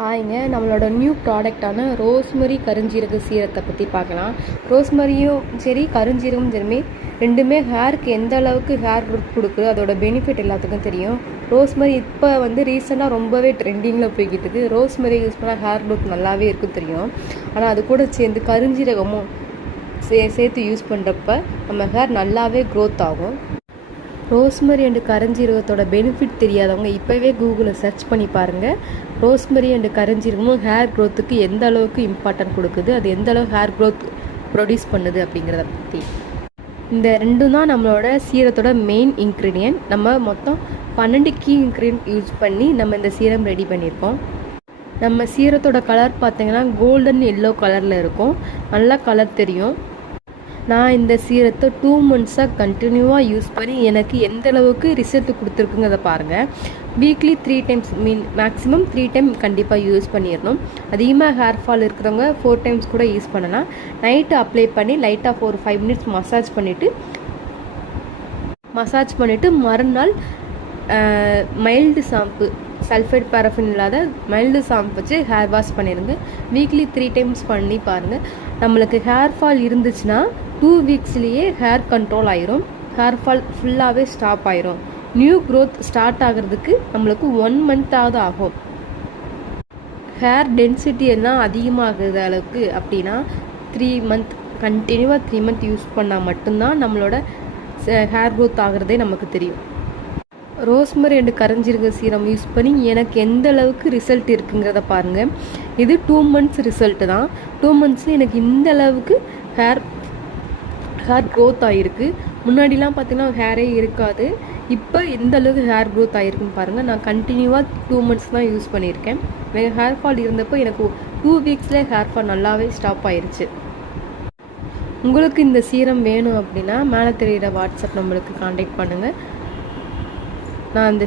ஹாய்ங்க, நம்மளோட new ப்ராடக்டான rosemary கருஞ்சீரக சீரத்தை பற்றி பார்க்கலாம். ரோஸ்மெரியும் சரி கருஞ்சீரகமும் சரிமே ரெண்டுமே ஹேருக்கு எந்த அளவுக்கு ஹேர் க்ரோத் கொடுக்குது அதோட பெனிஃபிட் எல்லாத்துக்கும் தெரியும். ரோஸ்மெரி இப்போ ரீசெண்டாக ரொம்பவே ட்ரெண்டிங்கில் போய்கிட்டு இருக்குது. ரோஸ்மெரி யூஸ் பண்ணால் ஹேர் க்ரோத் நல்லாவே இருக்கும் தெரியும். ஆனால் அது கூட சேர்ந்து கருஞ்சீரகமும் சேர்த்து யூஸ் பண்ணுறப்ப நம்ம ஹேர் நல்லாவே க்ரோத் ஆகும். ரோஸ்மெரி அண்டு கருஞ்சீரகத்தோட பெனிஃபிட் தெரியாதவங்க இப்போவே கூகுளில் சர்ச் பண்ணி பாருங்கள். ரோஸ்மெரி அண்டு கருஞ்சீரகமும் ஹேர் க்ரோத்துக்கு எந்த அளவுக்கு இம்பார்ட்டன்ட் கொடுக்குது, அது எந்த அளவுக்கு ஹேர் க்ரோத் ப்ரொடியூஸ் பண்ணுது அப்படிங்கிறத பற்றி. இந்த ரெண்டும் தான் நம்மளோட சீரத்தோட மெயின் இன்க்ரீடியன்ட். நம்ம மொத்தம் 12 கீ இன்க்ரீடியன்ட் யூஸ் பண்ணி நம்ம இந்த சீரம் ரெடி பண்ணியிருக்கோம். நம்ம சீரத்தோட கலர் பார்த்திங்கன்னா கோல்டன் எல்லோ கலரில் இருக்கும். நல்லா கலர் தெரியும். நான் இந்த சீரத்தை 2 months கண்டினியூவாக யூஸ் பண்ணி எனக்கு எந்த அளவுக்கு ரிசல்ட் கொடுத்துருக்குங்கிறத பாருங்கள். வீக்லி 3 times மேக்ஸிமம் 3 time கண்டிப்பாக யூஸ் பண்ணிடணும். அதிகமாக ஹேர் ஃபால் இருக்கிறவங்க 4 times கூட யூஸ் பண்ணலாம். நைட்டு அப்ளை பண்ணி லைட்டாக ஒரு 5 minutes மசாஜ் பண்ணிவிட்டு மறுநாள் மைல்டு ஷாம்பு, சல்ஃபேட் பேரஃபின் இல்லாத மைல்டு ஷாம்பு வச்சு ஹேர் வாஷ் பண்ணிடுங்க. வீக்லி 3 times பண்ணி பாருங்கள். நம்மளுக்கு ஹேர் ஃபால் இருந்துச்சுன்னா 2 weeksலேயே ஹேர் கண்ட்ரோல் ஆயிரும். ஹேர் ஃபால் ஃபுல்லாகவே ஸ்டாப் ஆயிரும். நியூ க்ரோத் ஸ்டார்ட் ஆகிறதுக்கு நம்மளுக்கு 1 month ஆகும். ஹேர் டென்சிட்டி எல்லாம் அதிகமாகுது அளவுக்கு அப்படின்னா 3 month கண்டினியூவாக 3 month யூஸ் பண்ணால் மட்டும்தான் நம்மளோட ஹேர் க்ரோத் ஆகிறதே நமக்கு தெரியும். ரோஸ்மெரி அண்டு கருஞ்சீரக சீரம் யூஸ் பண்ணி எனக்கு எந்த அளவுக்கு ரிசல்ட் இருக்குங்கிறத பாருங்கள். இது 2 months ரிசல்ட்டு தான். 2 months எனக்கு இந்த அளவுக்கு ஹேர் க்ரோத் ஆகிருக்கு. முன்னாடிலாம் பார்த்திங்கன்னா ஹேரே இருக்காது. இப்போ எந்த அளவுக்கு ஹேர் க்ரோத் ஆகிருக்குன்னு பாருங்கள். நான் கண்டினியூவாக 2 months தான் யூஸ் பண்ணியிருக்கேன். எனக்கு ஹேர் ஃபால் இருந்தப்போ எனக்கு 2 weeksலேயே ஹேர் ஃபால் நல்லாவே ஸ்டாப் ஆயிடுச்சு. உங்களுக்கு இந்த சீரம் வேணும் அப்படின்னா மேலே தெரிகிற வாட்ஸ்அப் நம்பருக்கு காண்டாக்ட் பண்ணுங்கள். நான் அந்த